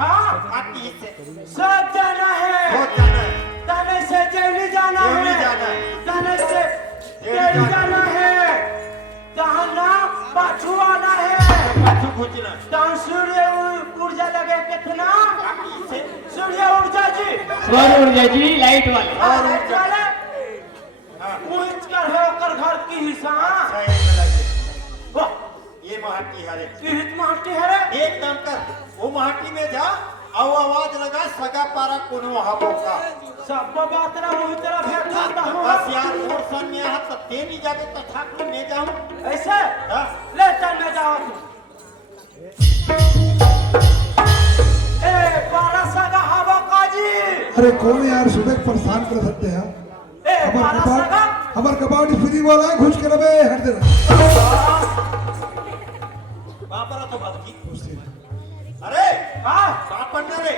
हाँ आती से सब जाना है बहुत जाना है जाने से जेवली जाना जेवली है जाना है। जाने से जेवली जाना है जहाँ नाम पाछू आना है पाछू घुचना जहाँ सूर्य ऊर्जा लगे कितना आती से सूर्य ऊर्जा जी सौर ऊर्जा जी लाइट वाले और लाइट वाले हाँ पूछ कर होकर घर की हिस्सा सही में लगे वाह ये माटी हरे की हित माटी है रे एक काम कर वो माटी में जा और आवाज लगा सगा पारा कोनो हबो का सब बात ना मुझ तरफ है खाता हूँ बस यार मोर सन में हाथ तो ते नहीं जाके तो ठाकुर में जाऊं ऐसे हाँ ले चल मैं जाओ तू ए बारह सगा हवा काजी अरे कौन है यार सुबह परेशान कर सकते हैं ए बारह सगा हमार कबाड़ी फ्री वाला है घुस कर बे हट देना बापरा तो बात की अरे हाँ बाप पन्ना रे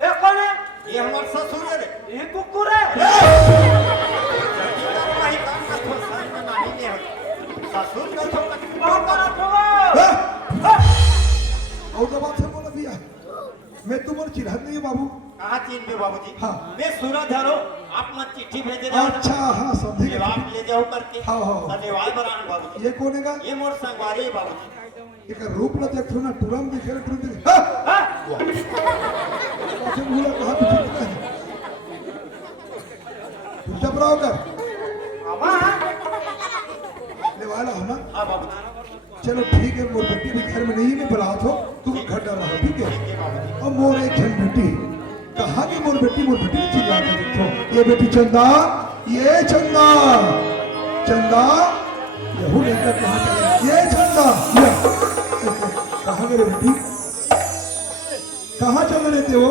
ए कौन है ये हमार ससुर है रे ये कुकुर है नहीं काम का तो सन में नहीं ले ससुर का तो कौन करा तू और तो बात से बोला भैया मैं तुम्हारे चिढ़ात नहीं है बाबू कहाँ चीन में बाबूजी हाँ। मैं सूरज हरो आप मत चिट्ठी भेजे जाओ अच्छा हाँ समझे जवाब ले जाओ करके हाँ, हाँ। धन्यवाद बरान बाबूजी ये कौन है ये मोर संगवारी है बाबूजी एक रूप ना देखो ना तुरंत दिखे रे तुरंत दिखे हाँ हाँ कैसे भूला कहाँ पे चिपका है तू जब रहो कर अमा ले वाला हो ना हाँ बाबूजी चलो ठीक है मोर बेटी भी घर में नहीं है मैं बुलाओ तो तुम घर डाल रहा ठीक है ठीक है बाबूजी अब मोर एक जन बेटी कहा कि मोर बेटी चिल्ला कर देखो ये बेटी चंदा ये चंदा चंदा यहू लेकर कहाँ चले ये चंदा ये कहाँ गए बेटी कहाँ चल रहे थे वो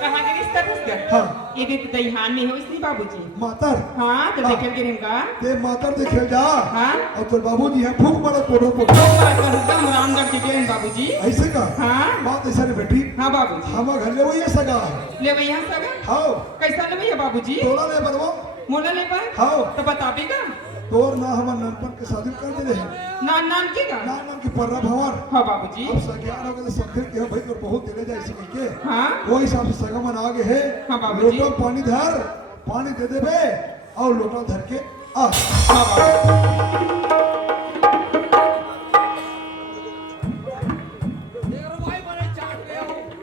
कहाँ के रिश्ता घुस गया हाँ ये भी तो दहिहान में हो इसलिए बाबूजी मातर हाँ तो हाँ। देखे गिरिम का ते मातर देखे जा हाँ। और तो बाबूजी है फूक मारो पोड़ो पोड़ो एकदम रामगढ़ के गिरिम बाबूजी ऐसे का हाँ। बात ऐसा नहीं बेटी हाँ बाबूजी हम घर ले वही सगा है ले भैया सगा हाँ कैसा ले भैया बाबूजी तोला ले बनवो मोला ले पर हाँ तो बताबेगा तोर ना हमार ननपन के शादी कर दे रहे नान नान के का ना मन की पर्रा भवर हाँ बाबूजी अब सज्ञान हो गए समझे कि भाई तो बहुत देने जाए इसी के हाँ वो हिसाब से सगा मन आगे है हाँ बाबूजी। लोटा पानी धर पानी दे दे बे और लोटा धर के आ हाँ बाबूजी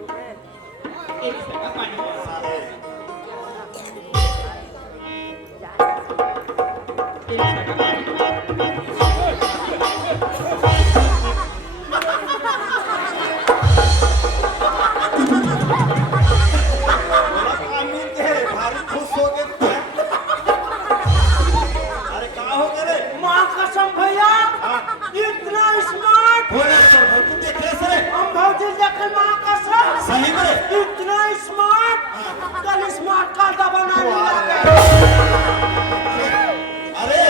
एक सगा पानी एक सगा पानी अमीर के भारी खुश हो गए अरे कहाँ हो गए रे माँ कसम भैया हाँ। इतना स्मार्ट हो रहा तो भौजी देख रहे से रे हम भौजी देखे माँ कसम सही में रे इतना स्मार्ट कल स्मार्ट कार्ड बनाने लगे अरे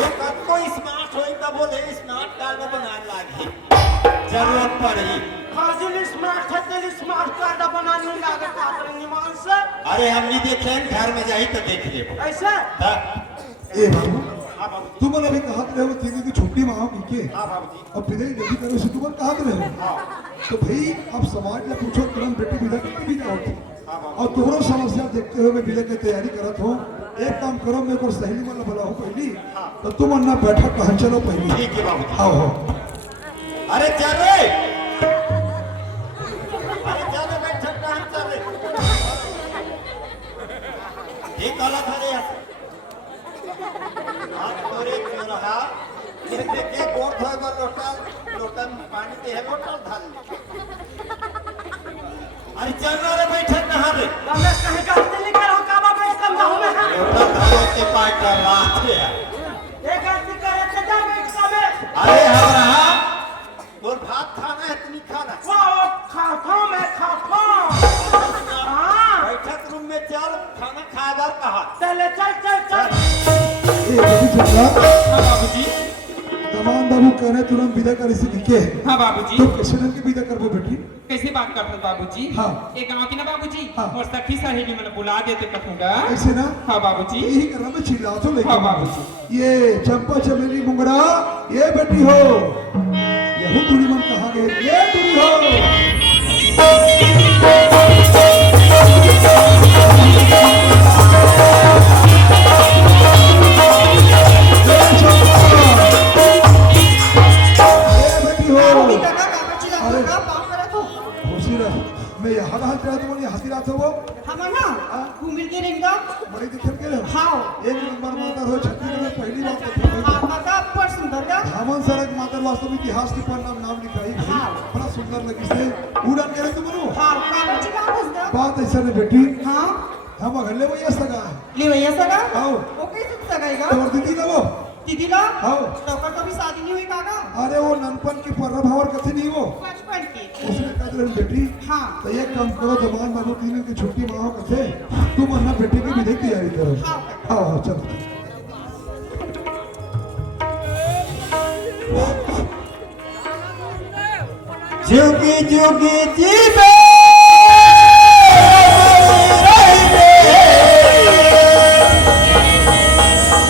ये कब को स्मार्ट होई तब बोले स्मार्ट कार्ड बनाने लागे जरूरत पड़ी हाजिर स्मार्ट है तेरी स्मार्ट कार्ड बनाने लगे कातरंगी मान से अरे हमने देखे हैं, घर में जाई तो देख ले ऐसे हाँ ए बाबू हाँ बाबूजी तुम अभी कहा रहे हो 3 दिन की छुट्टी मांगो की के हाँ बाबूजी अब विदाई जल्दी करो से तुम कहा रहे हो हाँ तो भाई अब समाज में पूछो तुरंत बेटी विदा कितनी विदा होती हाँ बाबू और तुम्हारा समस्या देखते हुए मैं विदा की तैयारी करत हूँ एक काम करो मेरे को सहेली वाला बोला हो पहली तो तुम अन्ना बैठा कहाँ चलो पहली ठीक है बाबूजी आओ हो अरे चल रे अरे चल रे बैठ कहाँ चल रे ये काला था रे हाथ तोरे क्यों रहा ये देखे गोर धोए पर लोटा में पानी दे है लोटा ढाल अरे चल रे बैठ कहाँ रे मैं कहीं गलती नहीं करो काबा पे कम ना में है लोटा धरो के पास कर रहा है ये गलती करे तो जा मैं कबे अरे हम रहा और भात खाना है इतनी खाना वो खाता मैं खाता हाँ बैठक रूम में चल खाना खाएदार कहा चले चल चल चल ए बेटी चंदा हाँ बाबूजी तमाम बाबू कह रहे तुरंत विदा कर इसी के हाँ बाबूजी तो कैसे ढंग की विदा करबो बेटी कैसे बात करते हो बाबूजी हाँ। एक गाँव की ना बाबूजी हाँ। और सखी सहेली मैंने बुला देते कहूँगा ऐसे ना हाँ बाबूजी यही करना मैं चिल्ला तो लेके हाँ बाबूजी ये चंपा चमेली मुंगरा ये बेटी हो यहू दूरी मन कहा गए ये दूरी हो मैं यहाँ कहाँ तेरा तुम्हारी हंसी रात हो वो हम ना घूमिल के रिंगा बड़ी दिक्कत के लिए हाँ एक नंबर मातर हो छत्तीसगढ़ में पहली बार देखा हाँ काका पर सुंदर का धामन सड़क मातर वास्तव में इतिहास के पर नाम लिखाई गई हाँ। बड़ा सुंदर लगी से उड़न करे तुम हाँ काका जी का बसदा बात ऐसा नहीं बेटी हाँ हम अगले वो ये सगा ले भैया सगा आओ वो कैसे सगाएगा और दीदी ना वो दीदी ला आओ डॉक्टर तो भी शादी नहीं हुई काका अरे वो ननपन की पर्रा भावर कथी नहीं वो बचपन की उसने कहा तेरे बेटी हाँ तो एक काम करो जबान मानो 3 दिन की छुट्टी माहो कथे तुम अन्ना बेटी की विधि की तैयारी करो हाँ आओ चलो जुगी जुगी जीवे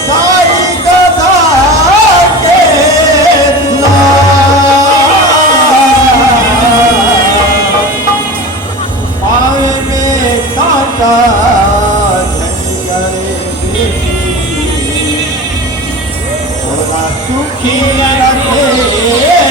साई गदा के पाए में कांटा नहीं करे थोड़ा सुखी रखे भाई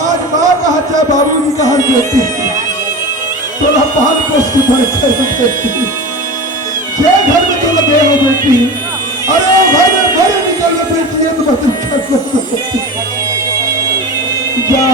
आज माँ का हत्या बाबूजी का हर बेटी तोरा पाल पोस्ट बैठे बेटी जे घर में तोरा दे हो बेटी अरे घर में बड़े निकल गए बेटी ये तो बदल कर जा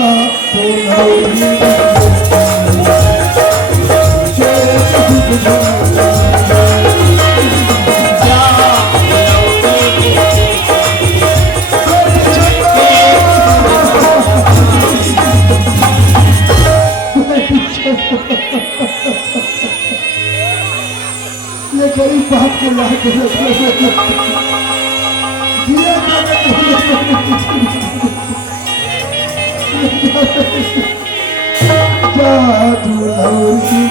ये गरीब बाप को ला के जादू